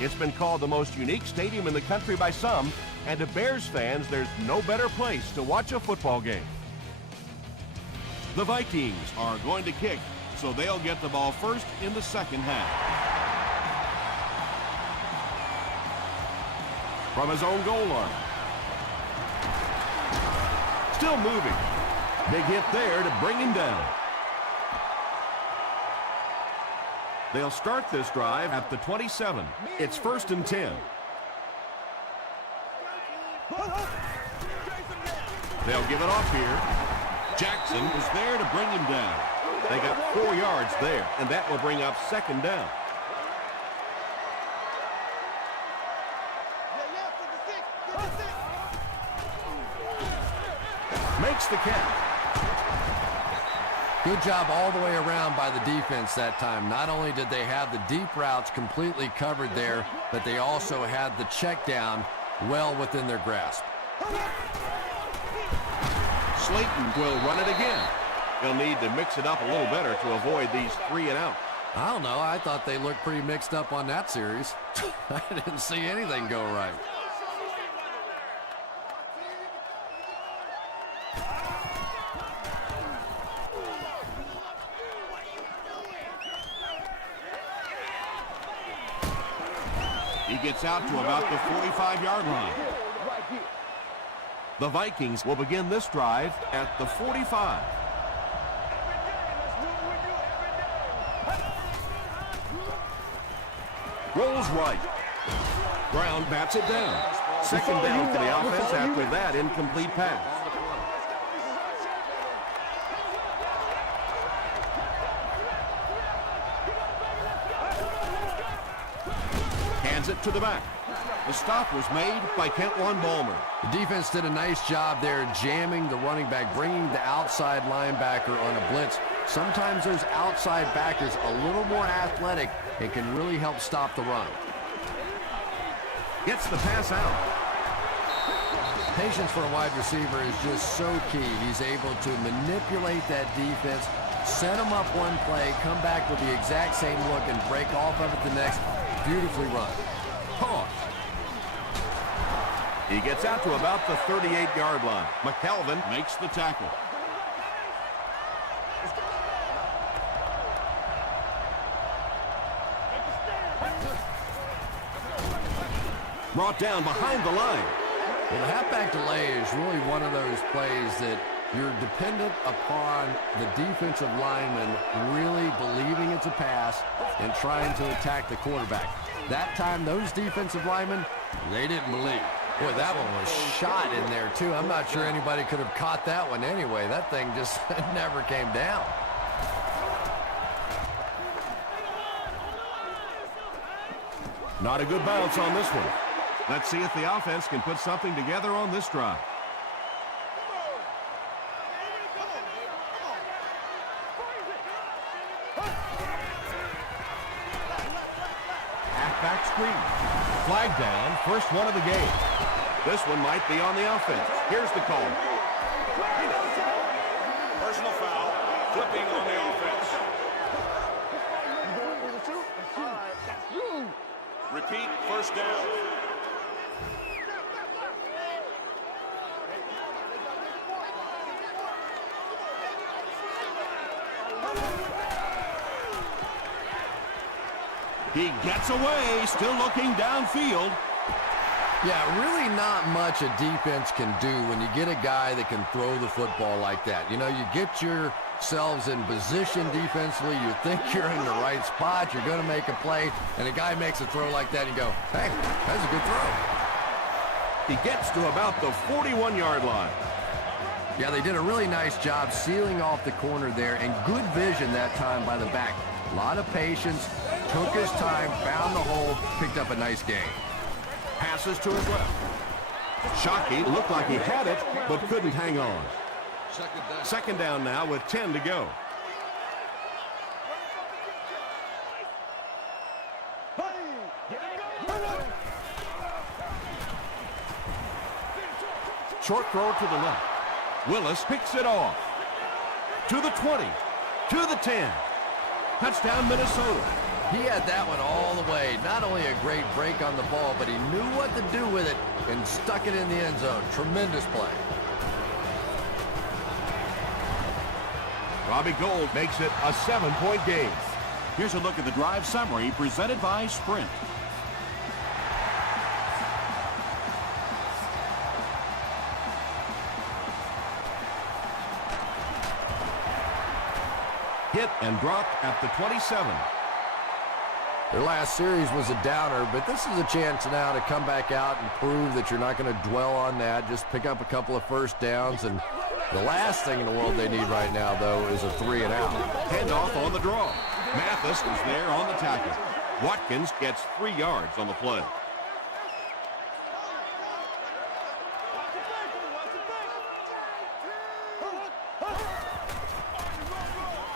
It's been called the most unique stadium in the country by some, and to Bears fans, there's no better place to watch a football game. The Vikings are going to kick, so they'll get the ball first in the second half. From his own goal line. Still moving. Big hit there to bring him down. They'll start this drive at the 27. It's 1st and 10. They'll give it off here. Jackson is there to bring him down. They got 4 yards there, and that will bring up 2nd down. Makes the catch. Good job all the way around by the defense that time. Not only did they have the deep routes completely covered there, but they also had the check down well within their grasp. Slayton will run it again. He'll need to mix it up a little better to avoid these 3 and out. I don't know. I thought they looked pretty mixed up on that series. I didn't see anything go right. He gets out to about the 45-yard line. The Vikings will begin this drive at the 45. Rolls right. Brown bats it down. 2nd down for the offense after that incomplete pass. Hands it to the back. The stop was made by Kentwan Ballmer. The defense did a nice job there jamming the running back, bringing the outside linebacker on a blitz. Sometimes those outside backers a little more athletic and can really help stop the run. Gets the pass out. Patience for a wide receiver is just so key. He's able to manipulate that defense, set them up one play, come back with the exact same look, and break off of it the next. Beautifully run. Pause. He gets out to about the 38-yard line. McKelvin makes the tackle. Brought down behind the line. Well, the halfback delay is really one of those plays that you're dependent upon the defensive lineman really believing it's a pass and trying to attack the quarterback. That time, those defensive linemen, they didn't believe. Boy, that one was shot in there, too. I'm not sure anybody could have caught that one anyway. That thing just never came down. Not a good bounce on this one. Let's see if the offense can put something together on this drive. Halfback screen. Flag down, first one of the game. This one might be on the offense. Here's the call. Personal foul, flipping on the offense. Repeat, first down. He gets away, still looking downfield. Yeah, really not much a defense can do when you get a guy that can throw the football like that. You know, you get yourselves in position defensively, you think you're in the right spot, you're going to make a play, and a guy makes a throw like that, and you go, hey, that's a good throw. He gets to about the 41-yard line. Yeah, they did a really nice job sealing off the corner there, and good vision that time by the back. A lot of patience, took his time, found the hole, picked up a nice gain. Passes to his left. Shockey looked like he had it, but couldn't hang on. 2nd down now with 10 to go. Short throw to the left. Willis picks it off. To the 20. To the 10. Touchdown, Minnesota. He had that one all the way. Not only a great break on the ball, but he knew what to do with it and stuck it in the end zone. Tremendous play. Robbie Gould makes it a 7-point game. Here's a look at the drive summary presented by Sprint. Hit and dropped at the 27. Their last series was a downer, but this is a chance now to come back out and prove that you're not going to dwell on that. Just pick up a couple of first downs, and the last thing in the world they need right now, though, is a 3-and-out. Handoff on the draw. Mathis is there on the tackle. Watkins gets 3 yards on the play.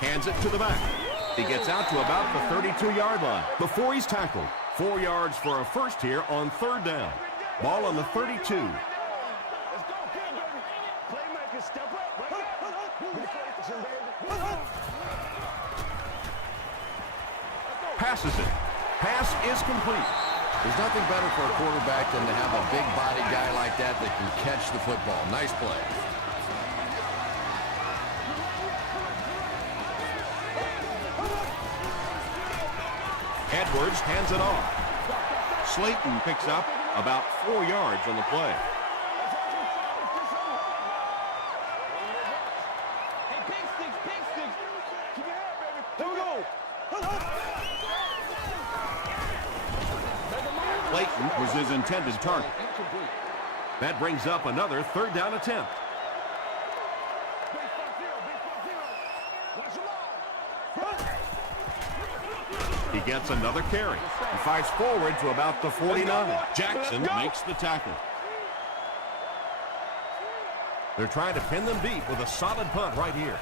Hands it to the back. He gets out to about the 32-yard line before he's tackled. 4 yards for a first here on 3rd down. Ball on the 32. Passes it. Pass is complete. There's nothing better for a quarterback than to have a big body guy like that can catch the football. Nice play. Edwards hands it off. Slayton picks up about 4 yards on the play. Clayton was his intended target. That brings up another 3rd down attempt. He gets another carry. He fights forward to about the 49. Jackson makes the tackle. They're trying to pin them deep with a solid punt right here.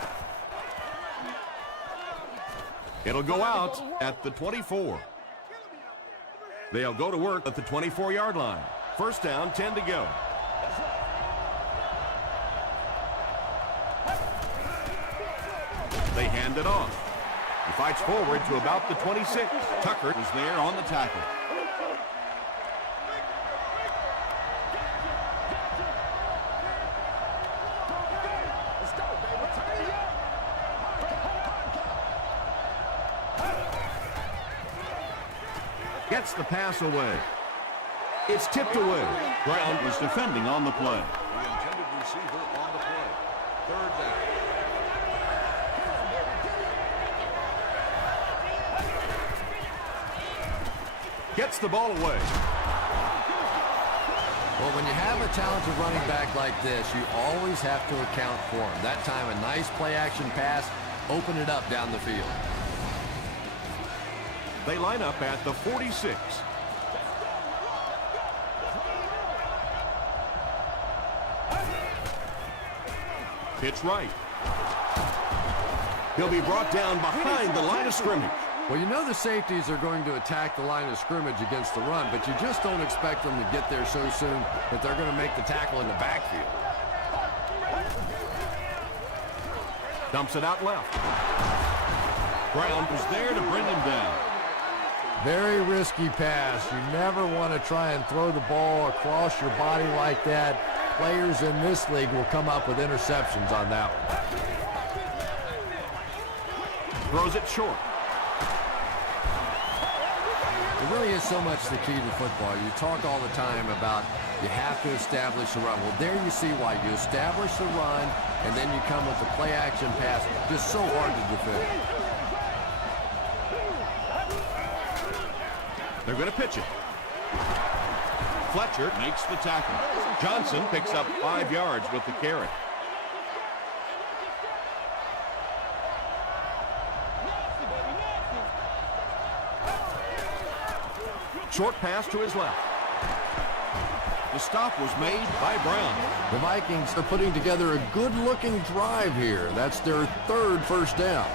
It'll go out at the 24. They'll go to work at the 24-yard line. 1st down, 10 to go. They hand it off. He fights forward to about the 26. Tucker is there on the tackle. Gets the pass away. It's tipped away. Brown was defending on the play. The intended receiver on the play. 3rd down. Gets the ball away. Well, when you have a talented running back like this, you always have to account for him. That time, a nice play-action pass, open it up down the field. They line up at the 46. Pitch right. He'll be brought down behind the line of scrimmage. Well, you know the safeties are going to attack the line of scrimmage against the run, but you just don't expect them to get there so soon that they're going to make the tackle in the backfield. Dumps it out left. Brown was there to bring him down. Very risky pass. You never want to try and throw the ball across your body like that. Players in this league will come up with interceptions on that one. Throws it short. It really is so much the key to football. You talk all the time about you have to establish the run. Well, there you see why. You establish the run, and then you come with the play-action pass. Just so hard to defend. They're going to pitch it. Fletcher makes the tackle. Johnson picks up 5 yards with the carry. Short pass to his left. The stop was made by Brown. The Vikings are putting together a good-looking drive here. That's their 3rd first down.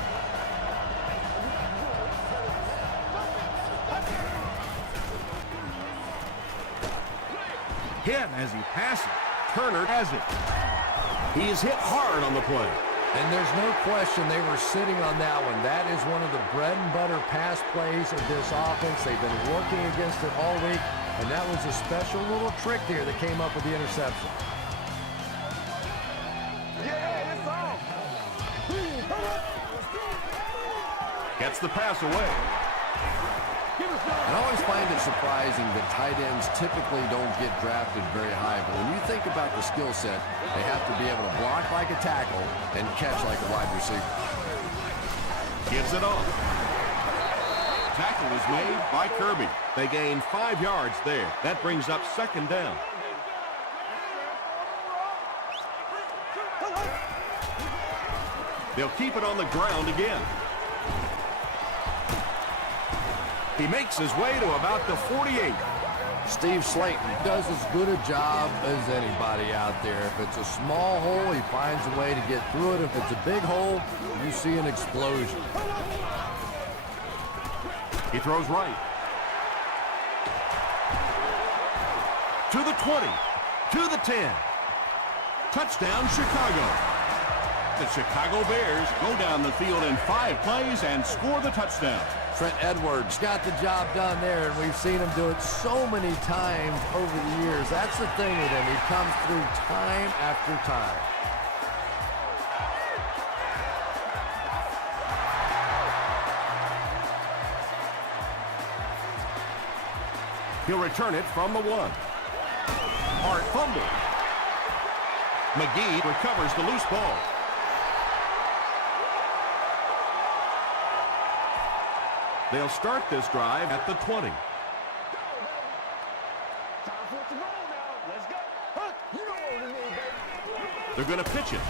Hit as he passes. Turner has it. He is hit hard on the play. And there's no question they were sitting on that one. That is one of the bread and butter pass plays of this offense. They've been working against it all week, and that was a special little trick here that came up with the interception. Gets the pass away. I always find it surprising that tight ends typically don't get drafted very high, but when you think about the skill set, they have to be able to block like a tackle and catch like a wide receiver. Gives it off. Tackle is made by Kirby. They gain 5 yards there. That brings up second down. They'll keep it on the ground again. He makes his way to about the 48. Steve Slayton does as good a job as anybody out there. If it's a small hole, he finds a way to get through it. If it's a big hole, you see an explosion. He throws right. To the 20. To the 10. Touchdown, Chicago. The Chicago Bears go down the field in 5 plays and score the touchdown. Trent Edwards got the job done there, and we've seen him do it so many times over the years. That's the thing with him. He comes through time after time. He'll return it from the 1. Hard fumble. McGee recovers the loose ball. They'll start this drive at the 20. They're going to pitch it.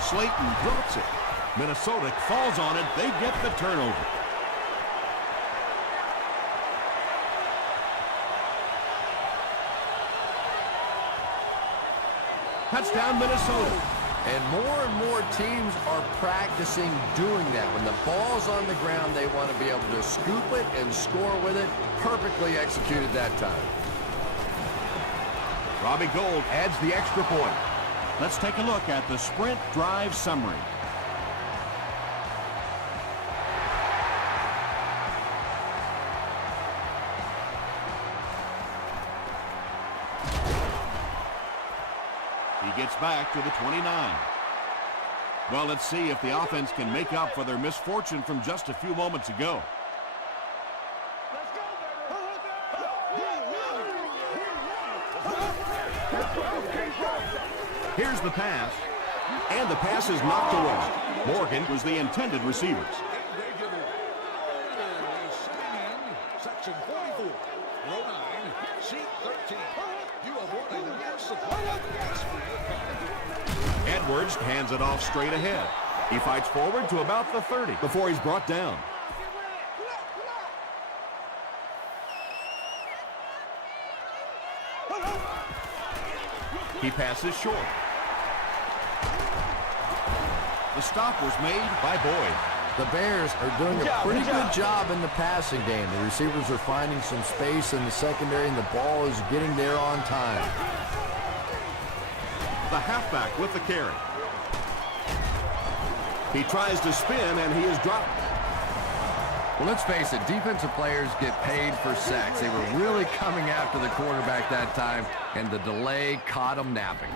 Slayton drops it. Minnesota falls on it. They get the turnover. Touchdown, Minnesota. And more teams are practicing doing that. When the ball's on the ground, they want to be able to scoop it and score with it. Perfectly executed that time. Robbie Gould adds the extra point. Let's take a look at the sprint drive summary. He gets back to the 29. Well, let's see if the offense can make up for their misfortune from just a few moments ago. Here's the pass, and the pass is knocked away. Morgan was the intended receivers. Section 44, row 9, seat 13. You have won a year's supply of gas for your car. Edwards hands it off straight ahead. He fights forward to about the 30 before he's brought down. He passes short. The stop was made by Boyd. The Bears are doing a pretty good job in the passing game. The receivers are finding some space in the secondary, and the ball is getting there on time. The halfback with the carry. He tries to spin, and he is dropped. Well, let's face it, defensive players get paid for sacks. They were really coming after the quarterback that time, and the delay caught them napping.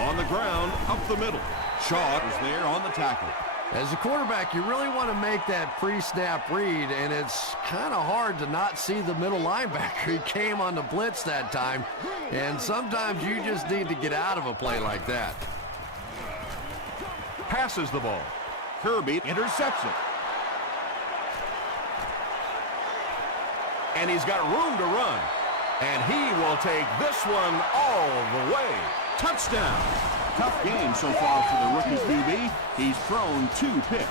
On the ground, up the middle. Shaw is there on the tackle. As a quarterback, you really want to make that pre-snap read, and it's kind of hard to not see the middle linebacker. He came on the blitz that time, and sometimes you just need to get out of a play like that. Passes the ball. Kirby intercepts it. And he's got room to run. And he will take this one all the way. Touchdown. Tough game so far for the rookie QB. He's thrown 2 picks.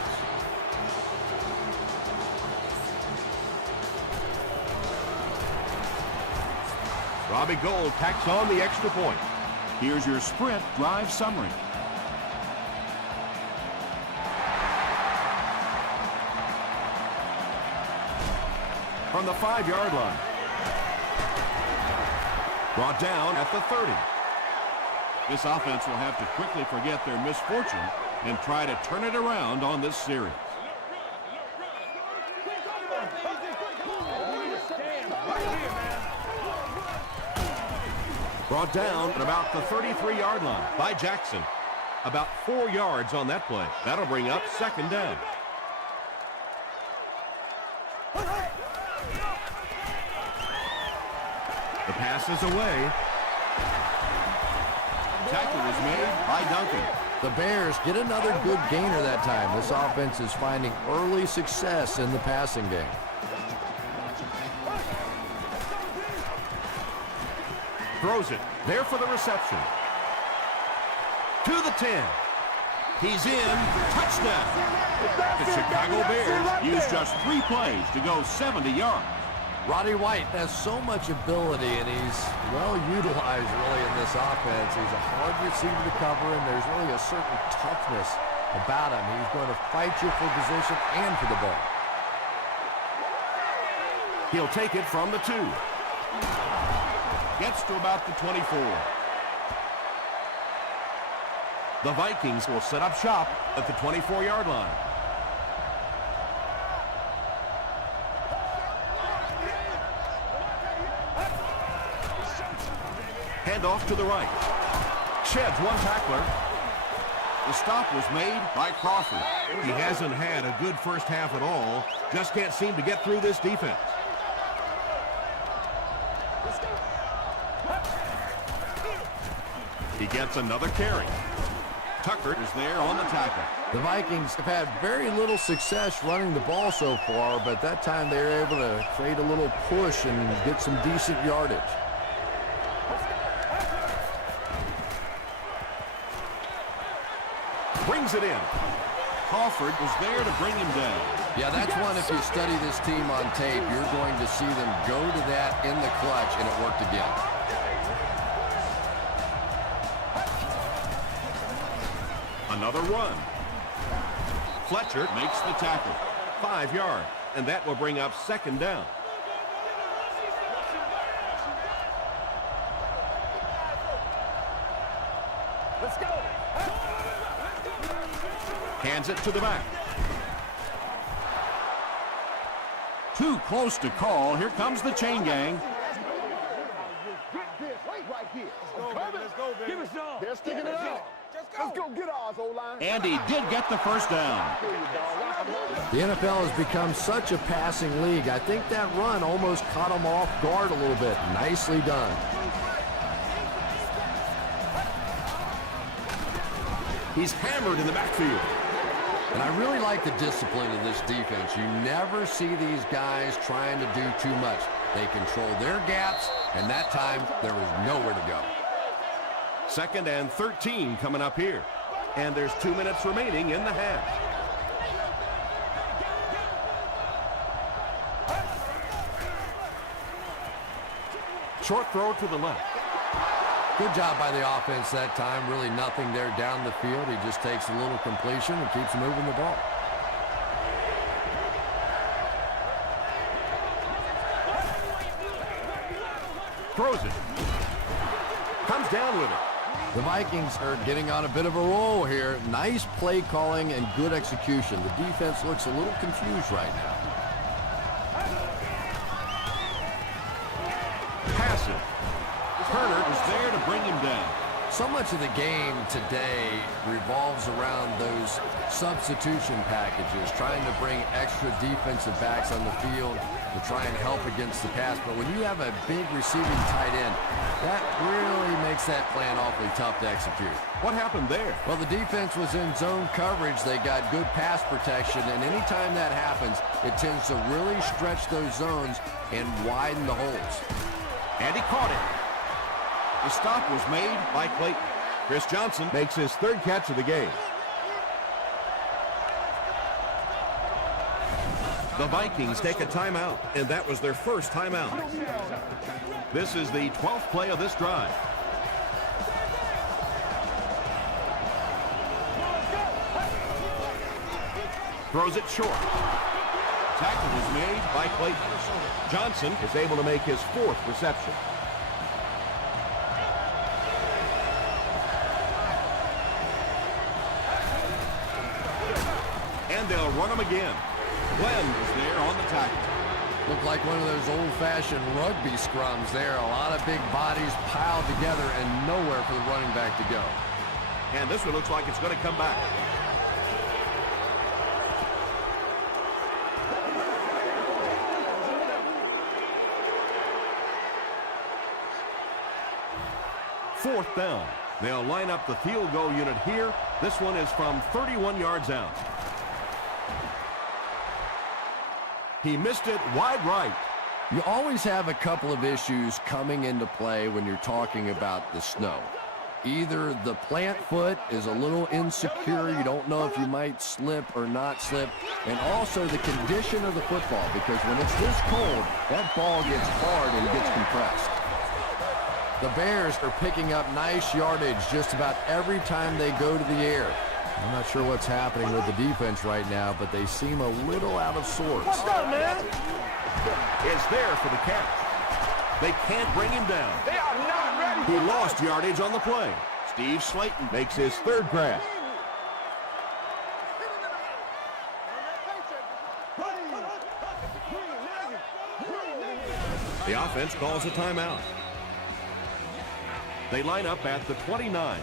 Robbie Gould tacks on the extra point. Here's your sprint drive summary. From on the 5-yard line. Brought down at the 30. This offense will have to quickly forget their misfortune and try to turn it around on this series. Brought down at about the 33-yard line by Jackson. About 4 yards on that play. That'll bring up 2nd down. The pass is away. Tackle was made by Duncan. The Bears get another good gainer that time. This offense is finding early success in the passing game. Throws it. There for the reception. To the 10. He's in. Touchdown. The Chicago Bears used just 3 plays to go 70 yards. Roddy White has so much ability, and he's well utilized really in this offense. He's a hard receiver to cover, and there's really a certain toughness about him. He's going to fight you for position and for the ball. He'll take it from the 2. Gets to about the 24. The Vikings will set up shop at the 24-yard line. Handoff to the right. Sheds one tackler. The stop was made by Crawford. He hasn't had a good first half at all. Just can't seem to get through this defense. He gets another carry. Tucker is there on the tackle. The Vikings have had very little success running the ball so far, but that time they were able to create a little push and get some decent yardage. Brings it in. Crawford was there to bring him down. Yeah, that's one, if you study this team on tape, you're going to see them go to that in the clutch, and it worked again. Another run. Fletcher Makes the tackle. 5 yards, and that will bring up 2nd down. Let's go. Hands it to the back. Too close to call. Here comes the chain gang. Get this. Wait right here. Let's go, baby. Give us all. They're sticking it out. Let's go get ours, O-line. And he did get the first down. The NFL has become such a passing league. I think that run almost caught him off guard a little bit. Nicely done. He's hammered in the backfield. And I really like the discipline of this defense. You never see these guys trying to do too much. They control their gaps, and that time there was nowhere to go. 2nd and 13 coming up here. And there's 2 minutes remaining in the half. Short throw to the left. Good job by the offense that time. Really nothing there down the field. He just takes a little completion and keeps moving the ball. Throws it. Comes down with it. The Vikings are getting on a bit of a roll here. Nice play calling and good execution. The defense looks a little confused right now. Pass it. Turner is there to bring him down. So much of the game today revolves around those substitution packages, trying to bring extra defensive backs on the field to try and help against the pass. But when you have a big receiving tight end, that really makes that plan awfully tough to execute. What happened there? Well, the defense was in zone coverage. They got good pass protection, and anytime that happens, it tends to really stretch those zones and widen the holes. And he caught it. The stop was made by Clayton. Chris Johnson makes his 3rd catch of the game. The Vikings take a timeout, and that was their first timeout. This is the 12th play of this drive. Throws it short. Tackle was made by Clayton. Johnson is able to make his 4th reception. And they'll run him again. Glenn is there on the tackle. Looked like one of those old-fashioned rugby scrums there. A lot of big bodies piled together and nowhere for the running back to go. And this one looks like it's going to come back. Fourth down. They'll line up the field goal unit here. This one is from 31 yards out. He missed it wide right. You always have a couple of issues coming into play when you're talking about the snow. Either the plant foot is a little insecure, you don't know if you might slip or not slip, and also the condition of the football, because when it's this cold, that ball gets hard and gets compressed. The Bears are picking up nice yardage just about every time they go to the air. I'm not sure what's happening with the defense right now, but they seem a little out of sorts. What's up, man? It's there for the catch. They can't bring him down. They are not ready. He lost yardage on the play. Steve Slayton makes his 3rd grab. The offense calls a timeout. They line up at the 29.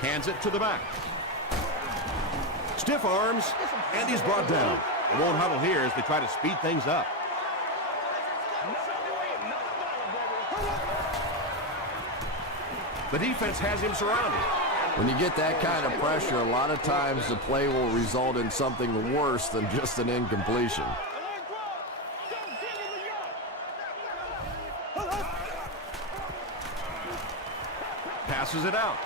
Hands it to the back. Stiff arms, and he's brought down. They won't huddle here as they try to speed things up. The defense has him surrounded. When you get that kind of pressure, a lot of times the play will result in something worse than just an incompletion. Passes it out.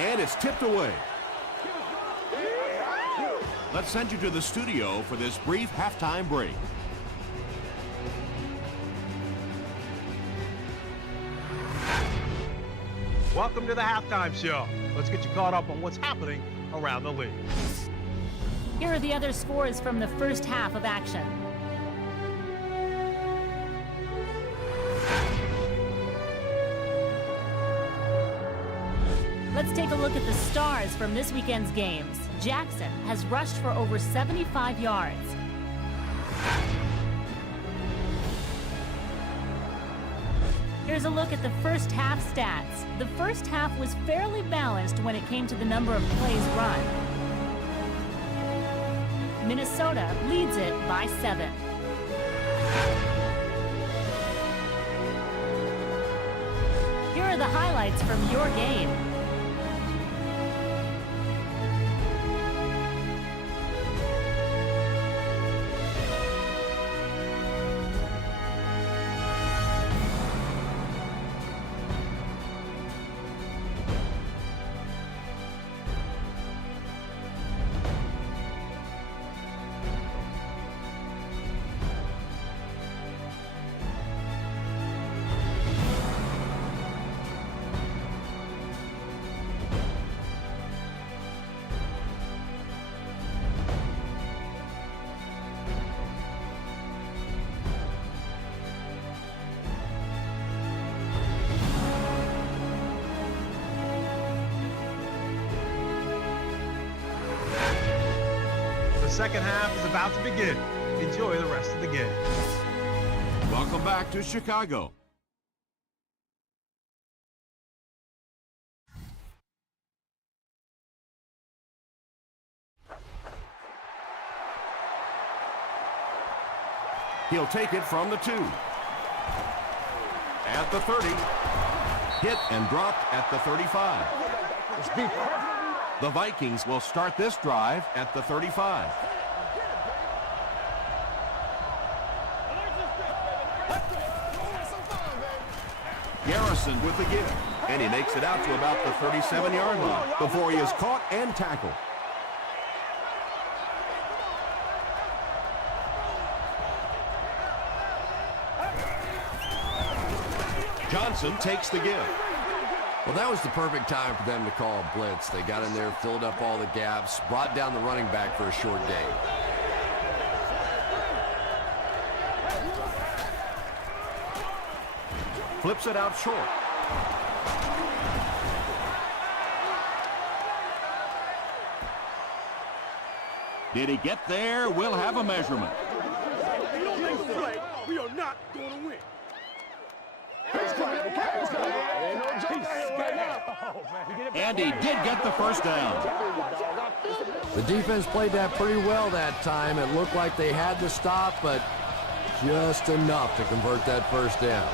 And it's tipped away. Let's send you to the studio for this brief halftime break. Welcome to the halftime show. Let's get you caught up on what's happening around the league. Here are the other scores from the first half of action. Let's take a look at the stars from this weekend's games. Jackson has rushed for over 75 yards. Here's a look at the first half stats. The first half was fairly balanced when it came to the number of plays run. Minnesota leads it by 7. Here are the highlights from your game. The second half is about to begin. Enjoy the rest of the game. Welcome back to Chicago. He'll take it from the 2. At the 30. Hit and dropped at the 35. The Vikings will start this drive at the 35. Garrison with the give, and he makes it out to about the 37-yard line before he is caught and tackled. Johnson takes the give. Well, that was the perfect time for them to call a blitz. They got in there, filled up all the gaps, brought down the running back for a short gain. Flips it out short. Did he get there? We'll have a measurement. We are not going to win. And he did get the first down. The defense played that pretty well that time. It looked like they had to stop, but just enough to convert that first down.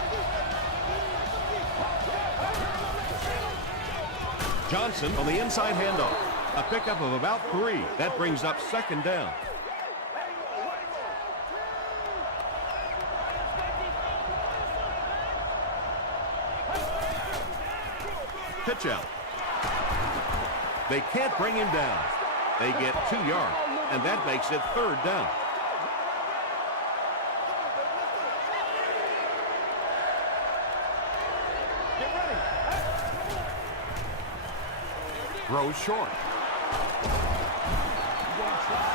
Johnson on the inside handoff. A pickup of about 3. That brings up second down. Pitch out. They can't bring him down. They get 2 yards, and that makes it third down. Throws short.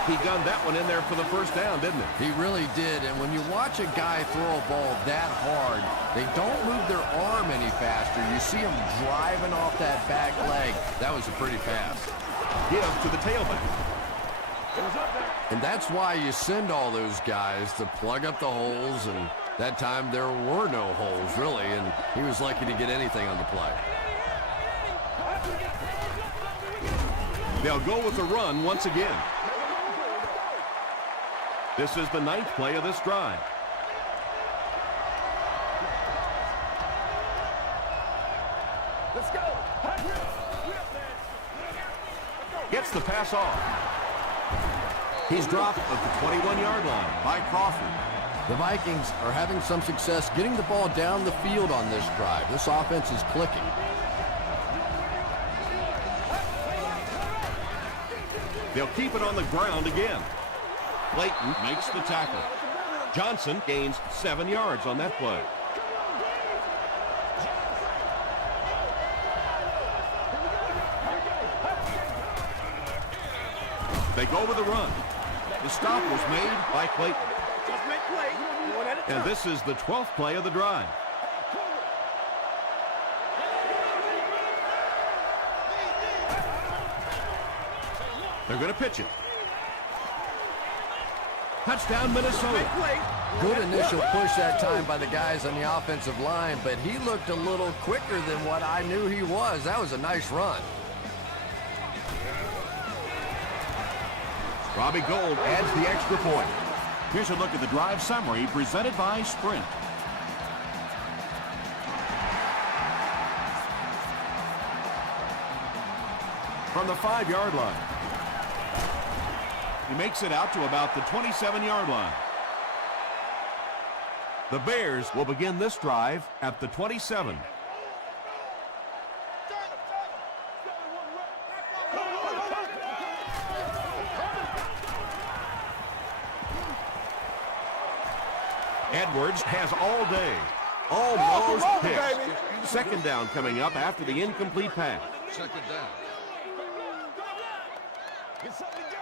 He gunned that one in there for the first down, didn't he? He really did, and when you watch a guy throw a ball that hard, they don't move their arm any faster. You see him driving off that back leg. That was a pretty pass. Give to the tailback. And that's why you send all those guys to plug up the holes, and that time there were no holes, really, and he was lucky to get anything on the play. They'll go with the run once again. This is the 9th play of this drive. Let's go. Gets the pass off. He's dropped at the 21-yard line by Crawford. The Vikings are having some success getting the ball down the field on this drive. This offense is clicking. They'll keep it on the ground again. Clayton makes the tackle. Johnson gains 7 yards on that play. They go with a run. The stop was made by Clayton. Just make play. One at a time. And this is the 12th play of the drive. They're going to pitch it. Touchdown, Minnesota. Good initial push that time by the guys on the offensive line, but he looked a little quicker than what I knew he was. That was a nice run. Robbie Gould adds the extra point. Here's a look at the drive summary presented by Sprint. From the 5-yard line. He makes it out to about the 27-yard line. The Bears will begin this drive at the 27. Edwards has all day. Almost pitched. Second down coming up after the incomplete pass. Second down. Get something together.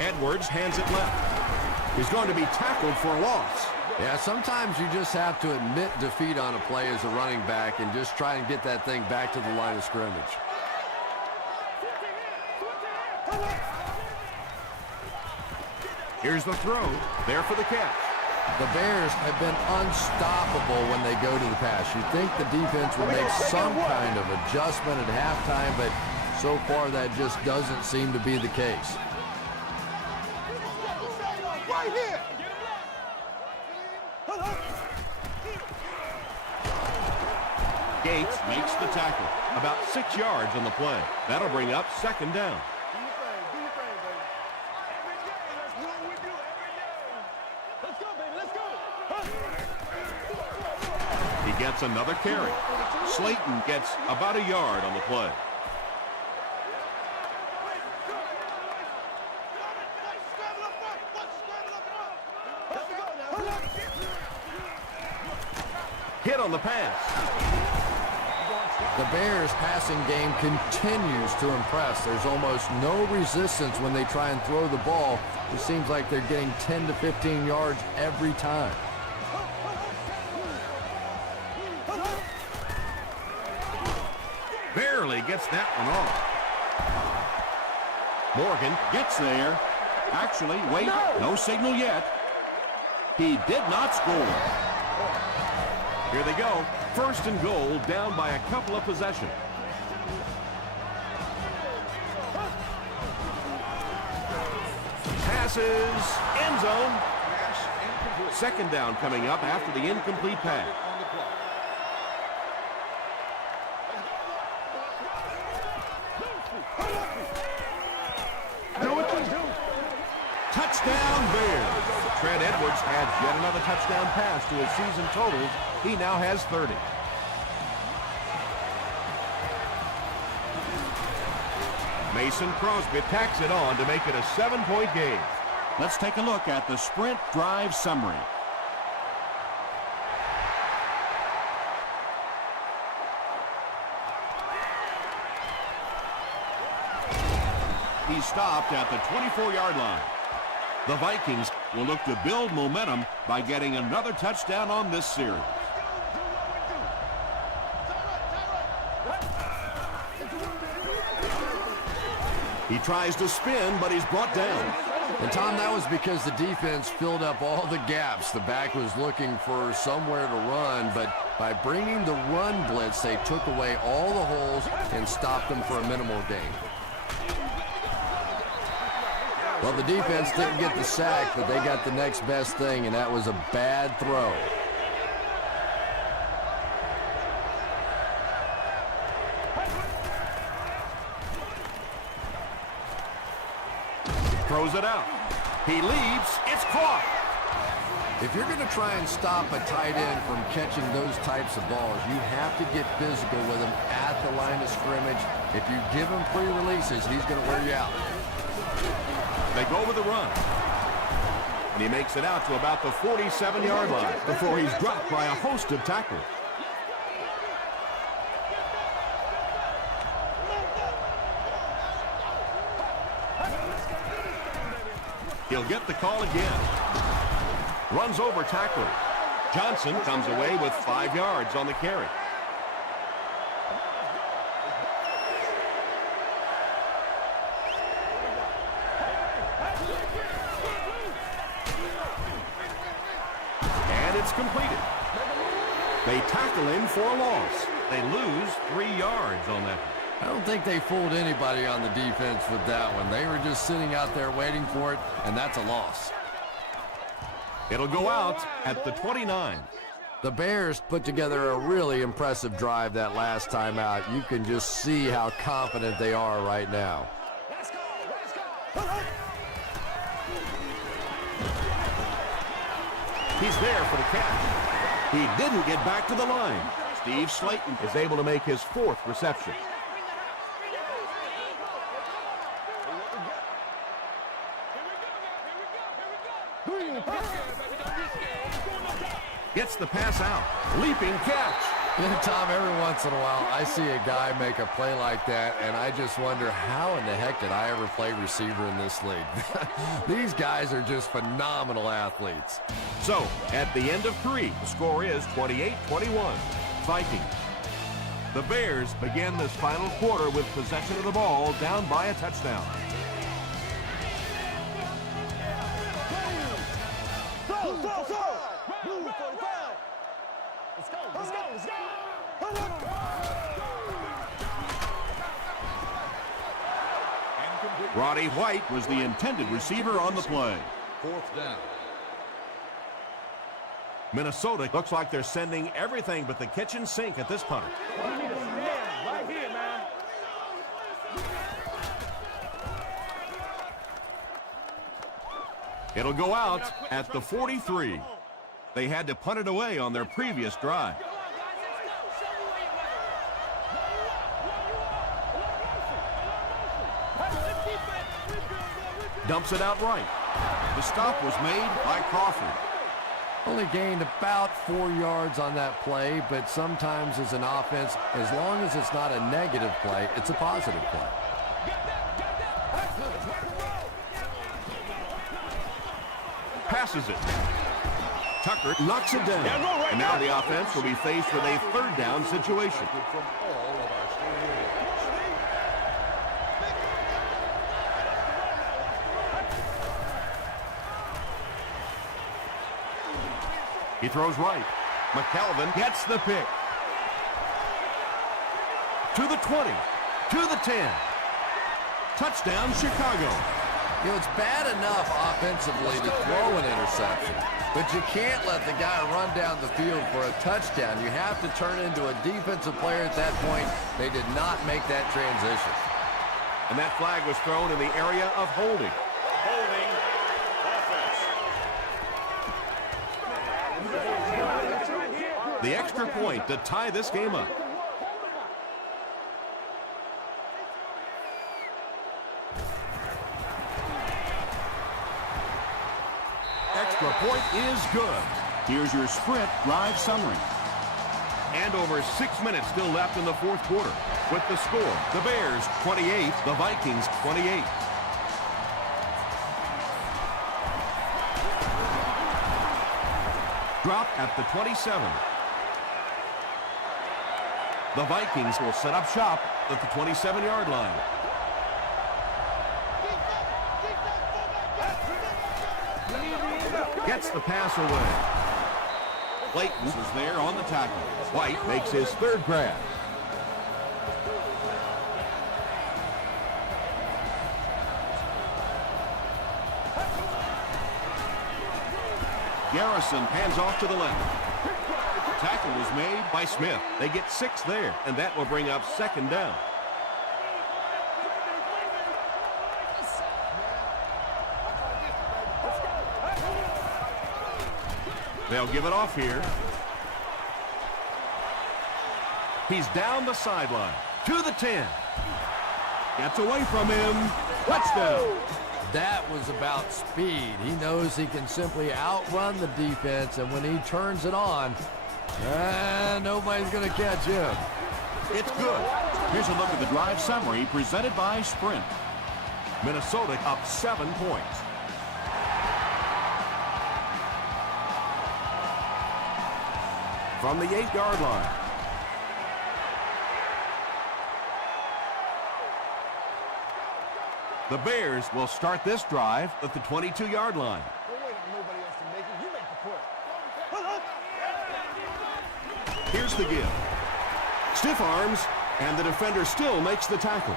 Edwards hands it left. He's going to be tackled for a loss. Yeah, sometimes you just have to admit defeat on a play as a running back and just try and get that thing back to the line of scrimmage. Here's the throw. There for the catch. The Bears have been unstoppable when they go to the pass. You'd think the defense would make some kind of adjustment at halftime, but so far that just doesn't seem to be the case. Right here. Gates makes the tackle. About 6 yards on the play. That'll bring up second down. He gets another carry. Slayton gets about a yard on the play. Hit on the pass. The Bears' passing game continues to impress. There's almost no resistance when they try and throw the ball. It seems like they're getting 10 to 15 yards every time. Barely gets that one off. Morgan gets there. Actually, wait, no signal yet. He did not score. Here they go. First and goal, down by a couple of possessions. Passes, end zone. Second down coming up after the incomplete pass. Touchdown Bears. Trent Edwards adds yet another touchdown pass to his season totals. He now has 30. Mason Crosby tacks it on to make it a 7-point game. Let's take a look at the sprint drive summary. He stopped at the 24-yard line. The Vikings will look to build momentum by getting another touchdown on this series. He tries to spin, but he's brought down. And, Tom, that was because the defense filled up all the gaps. The back was looking for somewhere to run, but by bringing the run blitz, they took away all the holes and stopped them for a minimal gain. Well, the defense didn't get the sack, but they got the next best thing, and that was a bad throw. Throws it out. He leaps. It's caught. If you're going to try and stop a tight end from catching those types of balls, you have to get physical with him at the line of scrimmage. If you give him free releases, he's going to wear you out. They go with the run. And he makes it out to about the 47-yard line before he's dropped by a host of tacklers. He'll get the call again. Runs over tacklers. Johnson comes away with 5 yards on the carry. And it's completed. They tackle him for a loss. They lose 3 yards on that. I don't think they fooled anybody on the defense with that one. They were just sitting out there waiting for it, and that's a loss. It'll go out at the 29. The Bears put together a really impressive drive that last time out. You can just see how confident they are right now. Let's go. Let's go. He's there for the catch. He didn't get back to the line. Steve Slayton is able to make his 4th reception. Gets the pass out. Leaping catch. You know, Tom, every once in a while, I see a guy make a play like that, and I just wonder, how in the heck did I ever play receiver in this league? These guys are just phenomenal athletes. So, at the end of 3, the score is 28-21. Vikings. The Bears begin this final quarter with possession of the ball, down by a touchdown. Go, go, go. Move 45. Let's go, let's go, let's go. Roddy White was the intended receiver on the play. 4th down. Minnesota looks like they're sending everything but the kitchen sink at this punt. Right here, man. It'll go out at the 43. They had to punt it away on their previous drive. Dumps it out right. The stop was made by Crawford. Only gained about 4 yards on that play, but sometimes as an offense, as long as it's not a negative play, it's a positive play. Passes it. Tucker knocks it down. And now the offense will be faced with a third down situation. From all of our stadiums. He throws right. McKelvin gets the pick. To the 20. To the 10. Touchdown, Chicago. You know, it's bad enough offensively to throw an interception, but you can't let the guy run down the field for a touchdown. You have to turn into a defensive player at that point. They did not make that transition. And that flag was thrown in the area of holding. Holding offense. The extra point to tie this game up. Extra point is good. Here's your sprint drive summary. And over 6 minutes still left in the fourth quarter. With the score, the Bears 28, the Vikings 28. Drop at the 27. The Vikings will set up shop at the 27-yard line. Gets the pass away. Clayton is there on the tackle. White makes his third grab. Garrison hands off to the left. Tackle was made By Smith. They get 6 there, and that will bring up second down. They'll give it off here. He's down the sideline. To the 10. Gets away from him. Touchdown. That was about speed. He knows he can simply outrun the defense, and when he turns it on, nobody's going to catch him. It's good. Here's a look at the drive summary presented by Sprint. Minnesota up 7 points. From the 8-yard line. The Bears will start this drive at the 22-yard line. Don't wait on nobody else to make it. You make the play. Here's the give. Stiff arms, and the defender still makes the tackle.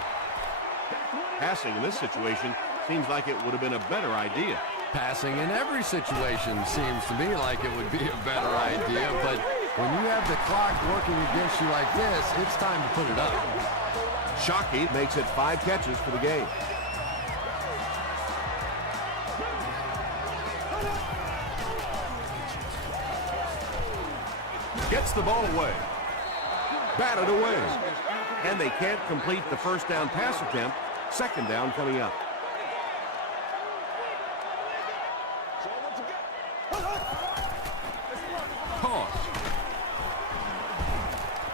Passing in this situation seems like it would have been a better idea. Passing in every situation seems to me like it would be a better idea, but when you have the clock working against you like this, it's time to put it up. Shockey makes it 5 catches for the game. Gets the ball away. Batted away. And they can't complete the first down pass attempt. Second down coming up. Pause.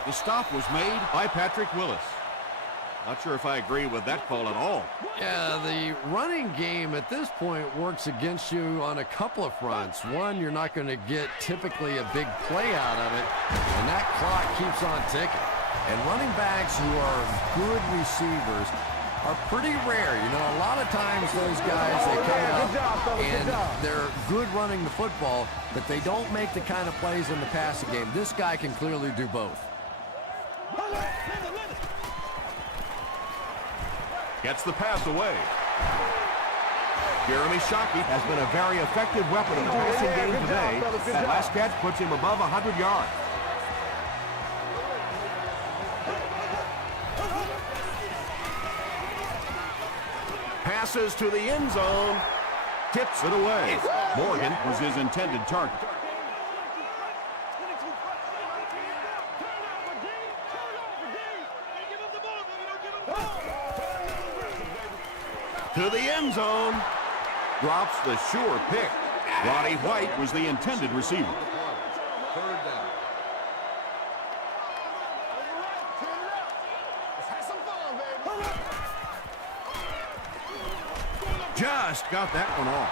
The stop was made. By Patrick Willis. Not sure if I agree with that call at all. Yeah, the running game at this point works against you on a couple of fronts. One, you're not going to get typically a big play out of it, and that clock keeps on ticking. And running backs who are good receivers are pretty rare. You know, a lot of times those guys, they come out and they're good running the football, but they don't make the kind of plays in the passing game. This guy can clearly do both. Gets the pass away. Jeremy Shockey has been a very effective weapon in the passing game today. That last catch puts him above 100 yards. Passes to the end zone. Tips it away. Morgan was his intended target. To the end zone. Drops the sure pick. Roddy White was the intended receiver. Third down. Just got that one off.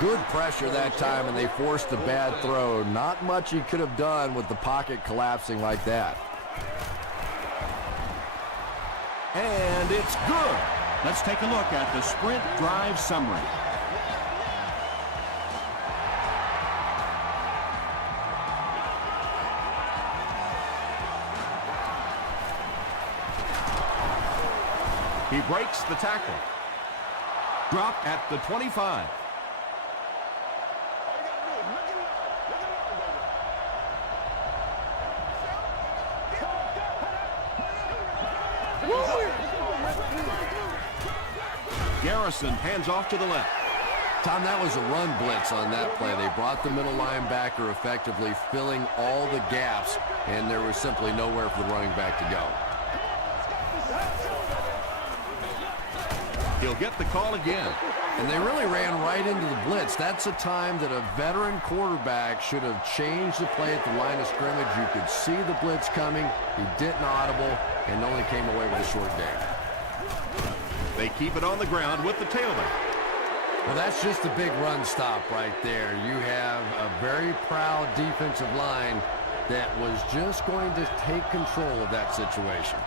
Good pressure that time, and they forced a bad throw. Not much he could have done with the pocket collapsing like that. And it's good. Let's take a look at the sprint drive summary. He breaks the tackle. Drop at the 25. Garrison hands off to the left. Tom, that was a run blitz on that play. They brought the middle linebacker effectively filling all the gaps, and there was simply nowhere for the running back to go. He'll get the call again. And they really ran right into the blitz. That's a time that a veteran quarterback should have changed the play at the line of scrimmage. You could see the blitz coming. He didn't audible and only came away with a short gain. They keep it on the ground with the tailback. Well, that's just a big run stop right there. You have a very proud defensive line that was just going to take control of that situation.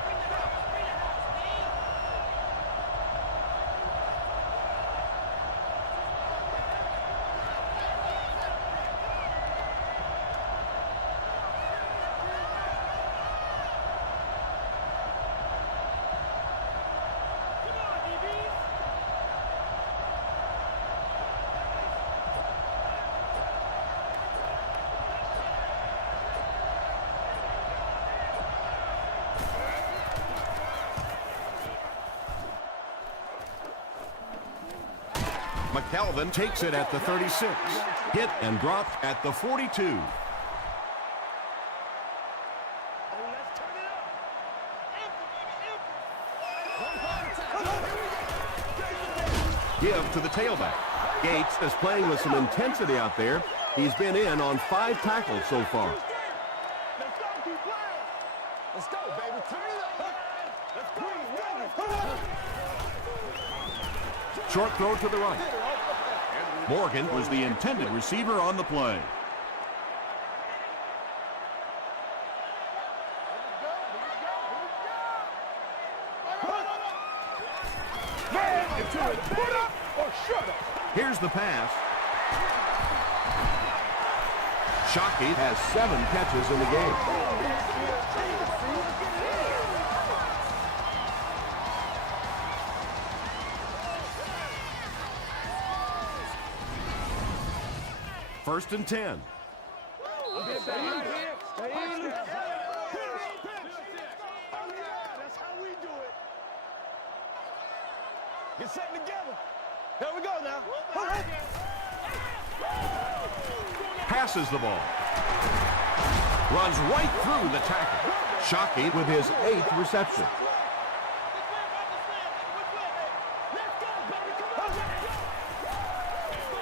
McKelvin takes it at the 36. Hit and dropped at the 42. Give to the tailback. Gates is playing with some intensity out there. He's been in on 5 tackles so far. Let's go, baby. Turn it up. Short throw to the right. Morgan was the intended receiver on the play. Put up or shut up. Here's the pass. Shockey has 7 catches in the game. First and 10. That's how we do it. Get set together. There we go now. Passes the ball. Runs right through the tackle. Shockey with his 8th reception.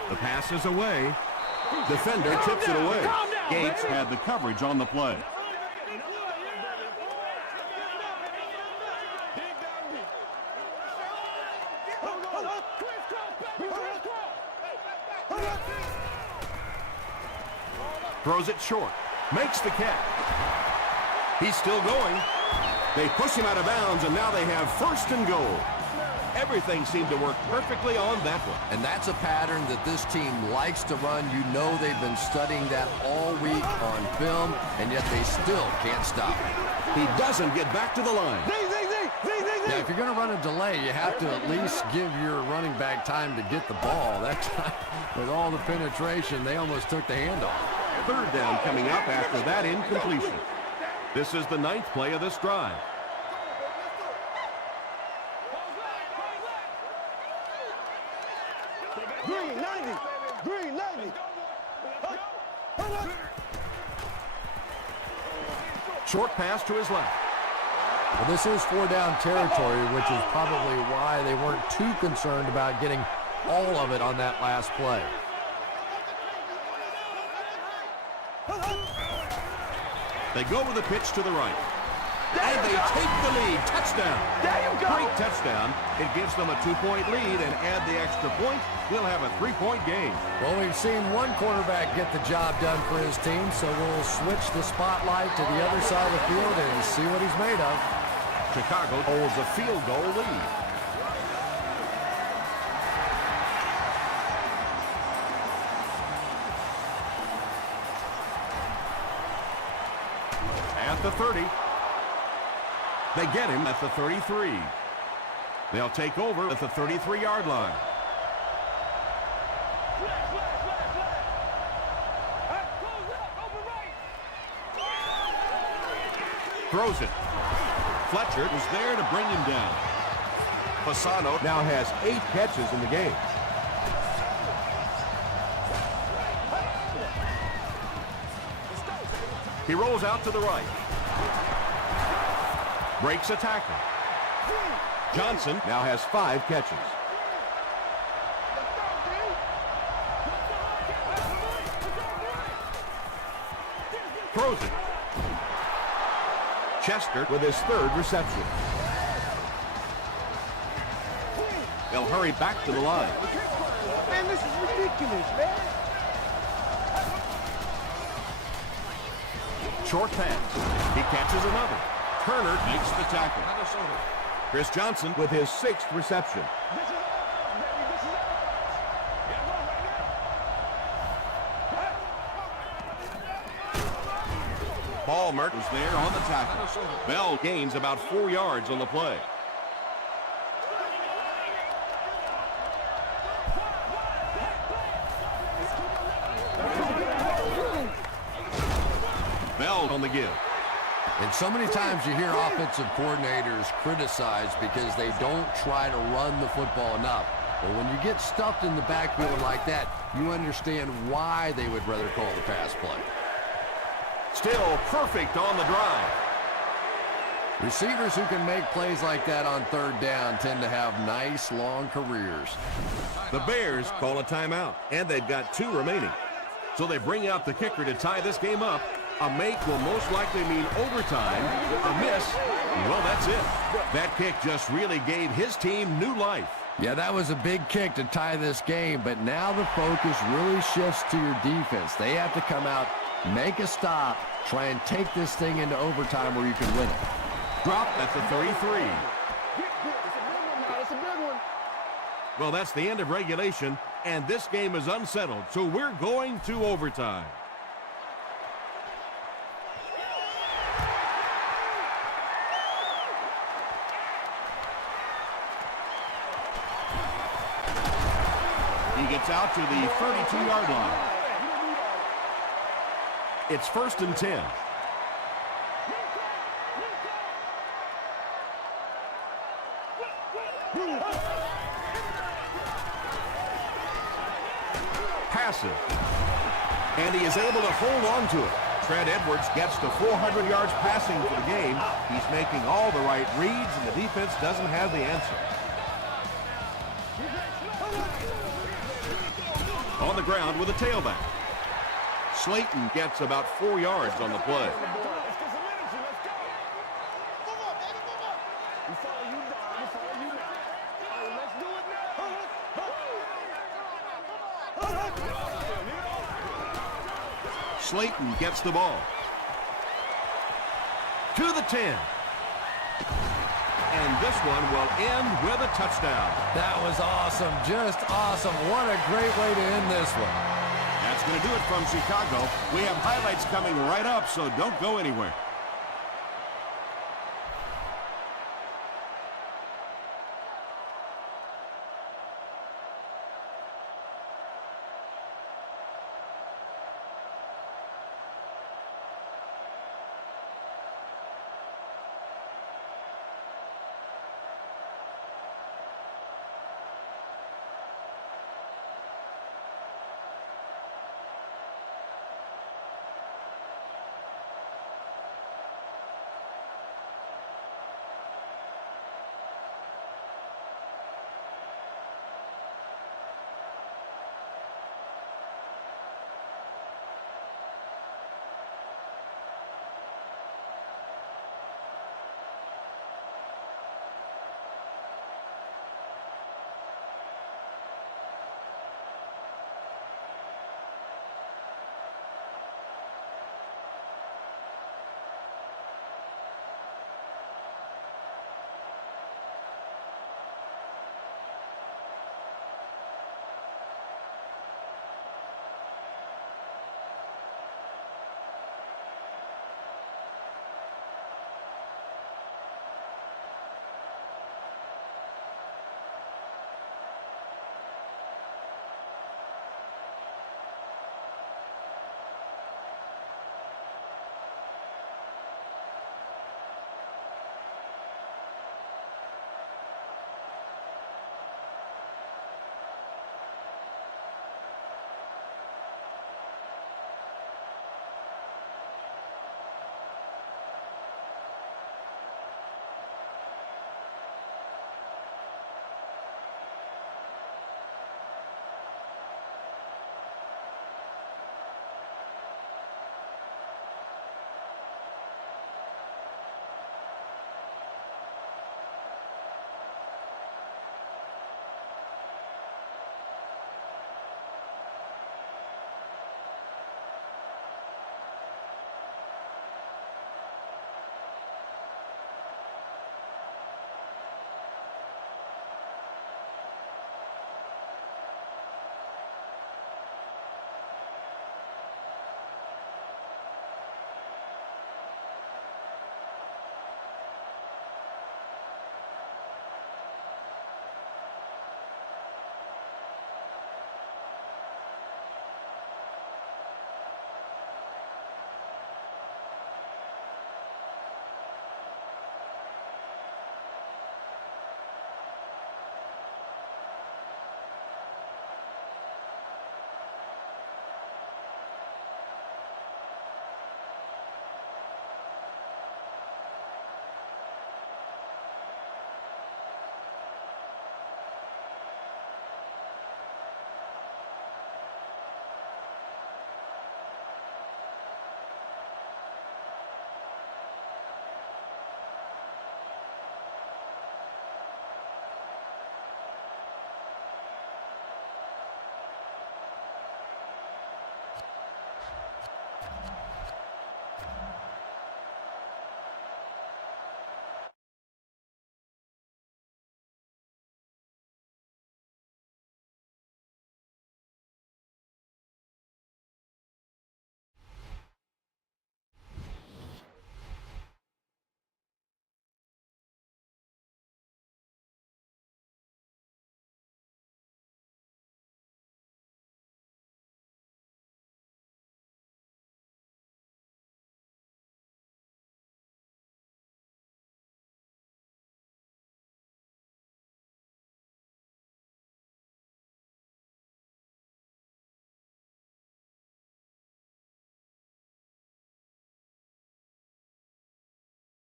The pass is away. Defender tips it away. Gates had the coverage on the play. Throws it short. Makes the catch. He's still going. They push him out of bounds, and now they have first and goal. Everything seemed to work perfectly on that one. And that's a pattern that this team likes to run. You know they've been studying that all week on film, and yet they still can't stop it. He doesn't get back to the line. Now, if you're going to run a delay, you have to at least give your running back time to get the ball. That time, with all the penetration, they almost took the handoff. Third down coming up after that incompletion. This is the 9th play of this drive. Green 90. Green 90. Short pass to his left. Well, this is 4-down territory, which is probably why they weren't too concerned about getting all of it on that last play. They go with the pitch to the right. And they take the lead. Touchdown. There you go. Great touchdown. It gives them a 2-point lead, and add the extra point, we'll have a 3-point game. Well, we've seen one quarterback get the job done for his team, so we'll switch the spotlight to the other side of the field and see what he's made of. Chicago holds a field goal lead. At the 30. They get him at the 33. They'll take over at the 33-yard line. Throws it. Fletcher was there to bring him down. Fasano now has 8 catches in the game. He rolls out to the right. Breaks a tackle. Johnson now has 5 catches. Throws it. Chester with his 3rd reception. They'll hurry back to the line. Man, this is ridiculous, man. Short pass. He catches another. Turner makes the tackle. Chris Johnson with his 6th reception. Palmer was there on the tackle. Bell gains about 4 yards on the play. Bell on the give. And so many times you hear offensive coordinators criticized because they don't try to run the football enough. But when you get stuffed in the backfield like that, you understand why they would rather call the pass play. Still perfect on the drive. Receivers who can make plays like that on 3rd down tend to have nice, long careers. The Bears call a timeout, and they've got 2 remaining. So they bring out the kicker to tie this game up. A make will most likely mean overtime. A miss, well, that's it. That kick just really gave his team new life. Yeah, that was a big kick to tie this game, but now the focus really shifts to your defense. They have to come out, make a stop, try and take this thing into overtime where you can win it. Drop at the 33. It's a big one. Well, that's the end of regulation, and this game is unsettled, so we're going to overtime. He gets out to the 32-yard line. It's 1st and 10. Passes. And he is able to hold on to it. Trent Edwards gets to 400 yards passing for the game. He's making all the right reads, and the defense doesn't have the answer. On the ground with a tailback. Slayton gets about 4 yards on the play. Slayton gets the ball. To the 10. And this one will end with a touchdown. That was awesome. Just awesome. What a great way to end this one. That's going to do it from Chicago. We have highlights coming right up, so don't go anywhere.